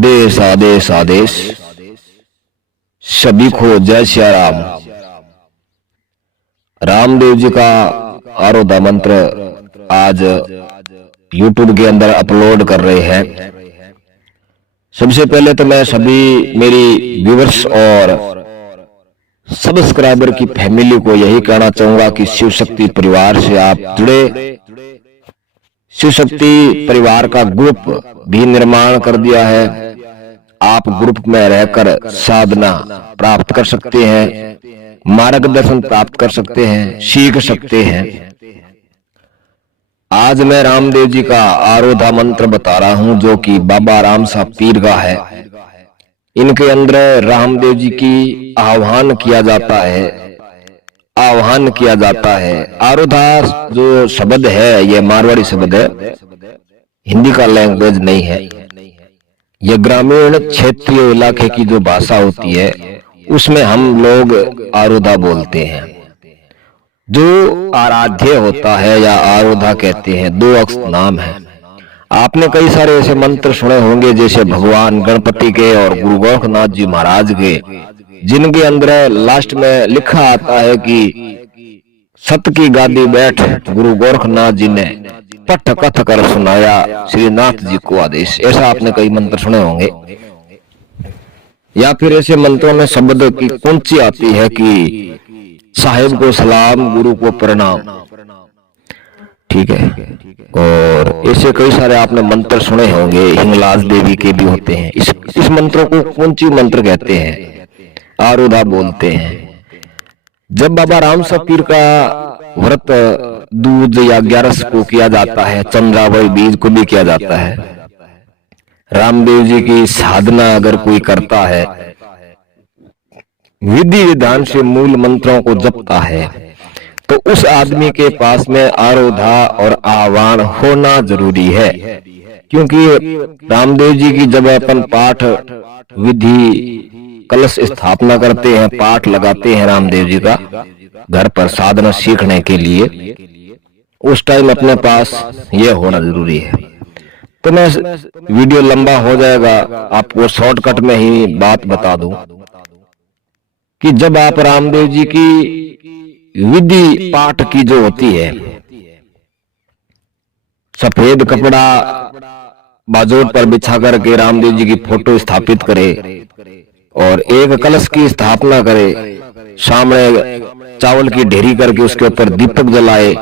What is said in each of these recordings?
आदेश आदेश आदेश। सभी को जय श्री राम। रामदेव जी का आरोधा मंत्र आज YouTube के अंदर अपलोड कर रहे हैं। सबसे पहले तो मैं सभी मेरी व्यूअर्स और सब्सक्राइबर की फैमिली को यही कहना चाहूंगा कि शिव शक्ति परिवार से आप जुड़े। शिव शक्ति परिवार का ग्रुप भी निर्माण कर दिया है। आप ग्रुप में रहकर साधना प्राप्त कर सकते हैं, मार्गदर्शन प्राप्त कर सकते हैं, सीख सकते हैं। आज मैं रामदेव जी का आरोधा मंत्र बता रहा हूं जो कि बाबा राम साहब पीर का है। इनके अंदर रामदेव जी की आह्वान किया जाता है। आरोधा जो शब्द है ये मारवाड़ी शब्द है, हिंदी का लैंग्वेज नहीं है। यह ग्रामीण क्षेत्रीय इलाके की जो भाषा होती है उसमें हम लोग आरोधा बोलते हैं। जो आराध्य होता है या आरोधा कहते हैं, 2 अक्षर नाम है। आपने कई सारे ऐसे मंत्र सुने होंगे जैसे भगवान गणपति के और गुरु गोरखनाथ जी महाराज के, जिनके अंदर लास्ट में लिखा आता है कि सत की गादी बैठ गुरु गोरखनाथ जी ने पठ कथ कर सुनाया श्रीनाथ जी को आदेश। ऐसा आपने कई मंत्र सुने होंगे। या फिर ऐसे मंत्रों में शब्द की कुंची आती है कि साहिब को सलाम, गुरु को प्रणाम। ठीक है। और ऐसे कई सारे आपने मंत्र सुने होंगे, हिंगलाज देवी के भी होते हैं। इस मंत्रों को कुंची मंत्र कहते हैं, आरोधा बोलते हैं। जब बाबा राम साहब पीर का व्रत दूध या 11 को किया जाता है, चंद्रावली बीज को भी किया जाता है। रामदेव जी की साधना अगर कोई करता है, विधि विधान से मूल मंत्रों को जपता है, तो उस आदमी के पास में आरोधा और आह्वान होना जरूरी है। क्योंकि रामदेव जी की जब अपन पाठ विधि कलश स्थापना करते हैं, पाठ लगाते हैं रामदेव जी का घर पर साधना सीखने के लिए, उस टाइम अपने पास यह होना जरूरी है। तो मैं वीडियो लंबा हो जाएगा, आपको शॉर्टकट में ही बात बता दूं कि जब आप रामदेव जी की विधि पाठ की जो होती है, सफेद कपड़ा बाजोट पर बिछा करके रामदेव जी की फोटो स्थापित करे और एक कलश की स्थापना करे, सामने चावल की ढेरी करके उसके ऊपर दीपक जलाए,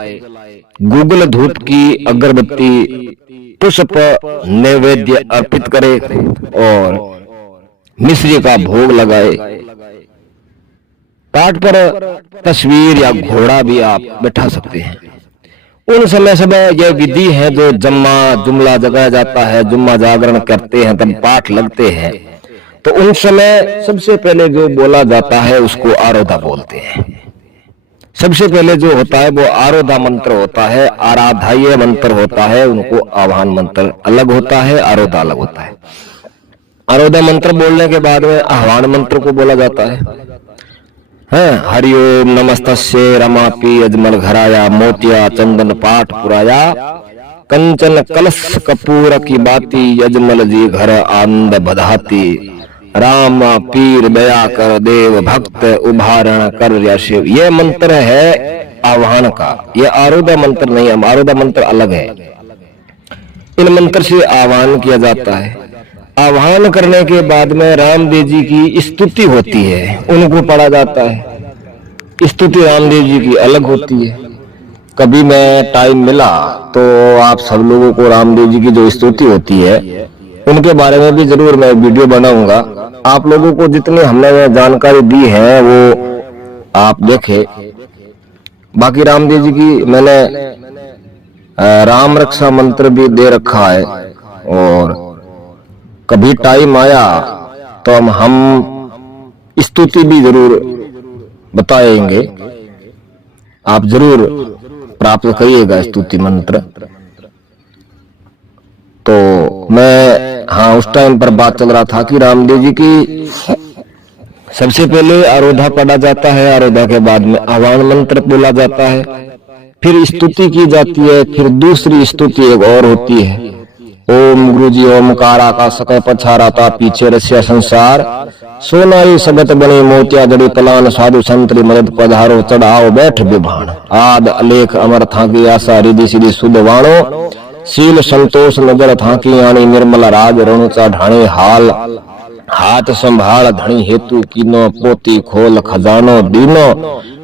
गूगल धूप की अगरबत्ती पुष्प नैवेद्य अर्पित करे और मिश्री का भोग लगाए। पाठ पर तस्वीर या घोड़ा भी आप बैठा सकते हैं। उन समय सब यह विधि है जो जुमला जगाया जाता है, जुम्मा जागरण करते हैं, तब पाठ लगते हैं। तो उन समय सबसे पहले जो बोला जाता है उसको आरोधा बोलते हैं। सबसे पहले जो होता है वो आरोधा मंत्र होता है, आराध्य मंत्र होता है। उनको आह्वान मंत्र अलग होता है, आरोधा अलग होता है। आरोधा मंत्र बोलने के बाद में आह्वान मंत्र को बोला जाता है। हरिओम नमस्तस्य रमापि अजमल घराया, मोतिया चंदन पाठ पुराया, कंचन कलश कपूर की बाती, यजमल जी घर आनंद बधाती, राम पीर दया कर देव भक्त उभारण कर शिव। ये मंत्र है आह्वान का, ये आरोधा मंत्र नहीं है। आरोधा मंत्र अलग है। इन मंत्र से आह्वान किया जाता है। आह्वान करने के बाद में रामदेव जी की स्तुति होती है, उनको पढ़ा जाता है। स्तुति रामदेव जी की अलग होती है। कभी मैं टाइम मिला तो आप सब लोगों को रामदेव जी की जो स्तुति होती है उनके बारे में भी जरूर मैं वीडियो बनाऊंगा। आप लोगों को जितनी हमने जानकारी दी है वो आप देखें। बाकी रामदेव जी की मैंने राम रक्षा मंत्र भी दे रखा है और कभी टाइम आया तो हम स्तुति भी जरूर बताएंगे। आप जरूर प्राप्त करिएगा स्तुति मंत्र। तो मैं उस टाइम पर बात चल रहा था कि रामदेव जी की सबसे पहले आरोधा पढ़ा जाता है, आरोधा के बाद में आह्वान मंत्र बोला जाता है, फिर स्तुति की जाती है, फिर दूसरी स्तुति एक और होती है ओम गुरुजी ओमकार आकाश कय पछारा ता पीछे रस्या संसार सोनाई सगत बने मोतिया जड़ी कलान साधु संतरी मदद पधारो चढ़ाओ बैठ विभान आद अलेख अमर थाकी आशा रिधि सिद्धि शुद्ध वाणो शील संतोष नजर थाकी आणी निर्मल राज रणुचा ढाणे हाल हाथ संभाल धनी हेतु कीनो पोती खोल खजानो दीनो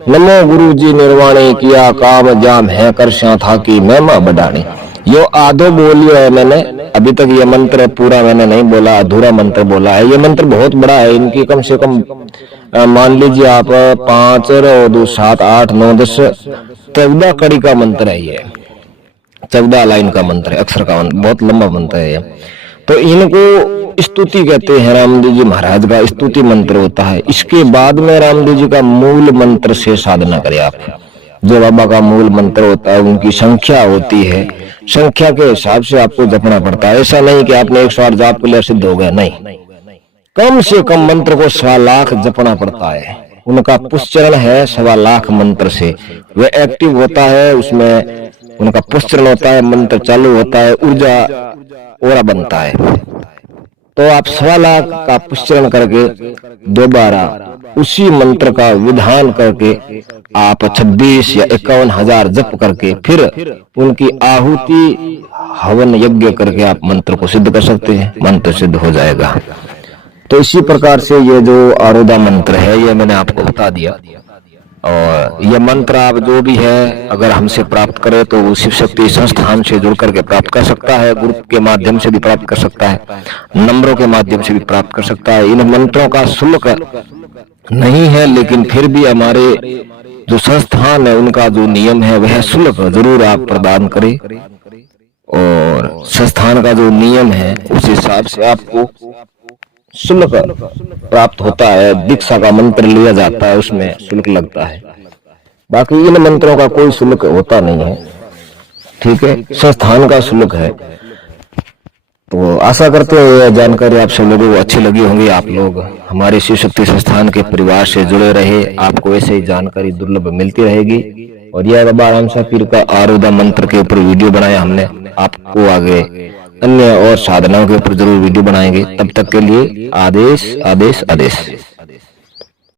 नमो गुरु जी निर्वाणे किया काम जाम है करशा था की महिमा बढ़ाने। यो आधो बोलियो है मैंने, अभी तक ये मंत्र पूरा मैंने नहीं बोला, अधूरा मंत्र बोला है। ये मंत्र बहुत बड़ा है, इनकी कम से कम मान लीजिए आप 5 और 2 7 8 9 10 14 कड़ी का मंत्र है। ये 14 लाइन का मंत्र है, अक्षर का मंत्र, बहुत लंबा मंत्र है ये। तो इनको स्तुति कहते हैं, रामदेव जी महाराज का स्तुति मंत्र होता है। इसके बाद में रामदेव जी का मूल मंत्र से साधना करें आप। जो बाबा का मूल मंत्र होता है उनकी संख्या होती है, संख्या के हिसाब से आपको जपना पड़ता है। ऐसा नहीं कि आपने 100 बार जाप कर लिया सिद्ध हो गया, नहीं। कम से कम मंत्र को 1.25 लाख जपना पड़ता है। उनका पुष्चरण है 1.25 लाख मंत्र से, वह एक्टिव होता है, उसमें उनका पुष्चरण होता है, मंत्र चालू होता है, ऊर्जा ओरा बनता है। तो आप 1.25 लाख का पुष्चरण करके दोबारा उसी मंत्र का विधान करके आप 26 या 51 हजार जप करके फिर उनकी आहुति हवन यज्ञ करके आप मंत्र को सिद्ध कर सकते हैं, मंत्र सिद्ध हो जाएगा। तो इसी प्रकार से ये जो आरुदा मंत्र है ये मैंने आपको बता दिया। और यह मंत्र आप जो भी है अगर हमसे प्राप्त करे तो वो शिव शक्ति संस्थान से जुड़ करके प्राप्त कर सकता है, ग्रुप के माध्यम से भी प्राप्त कर सकता है, नंबरों के माध्यम से भी प्राप्त कर सकता है। इन मंत्रों का शुल्क नहीं है, लेकिन फिर भी हमारे जो संस्थान है उनका जो नियम है वह शुल्क जरूर आप प्रदान करें। और संस्थान का जो नियम है उस हिसाब से आपको शुल्क प्राप्त होता है। दीक्षा का मंत्र लिया जाता है, उसमें शुल्क लगता है। बाकी इन मंत्रों का कोई शुल्क होता नहीं है, ठीक है, संस्थान का शुल्क है। तो आशा करते हैं यह जानकारी आप सब लोगों को अच्छी लगी होंगी। आप लोग हमारे शिव शक्ति संस्थान के परिवार से जुड़े रहे, आपको ऐसे ही जानकारी दुर्लभ मिलती रहेगी। और यह बाबा राम शाह पीर का आरुदा मंत्र के ऊपर वीडियो बनाया हमने, आपको आगे अन्य और साधनाओं के ऊपर जरूर वीडियो बनाएंगे। तब तक के लिए आदेश आदेश आदेश।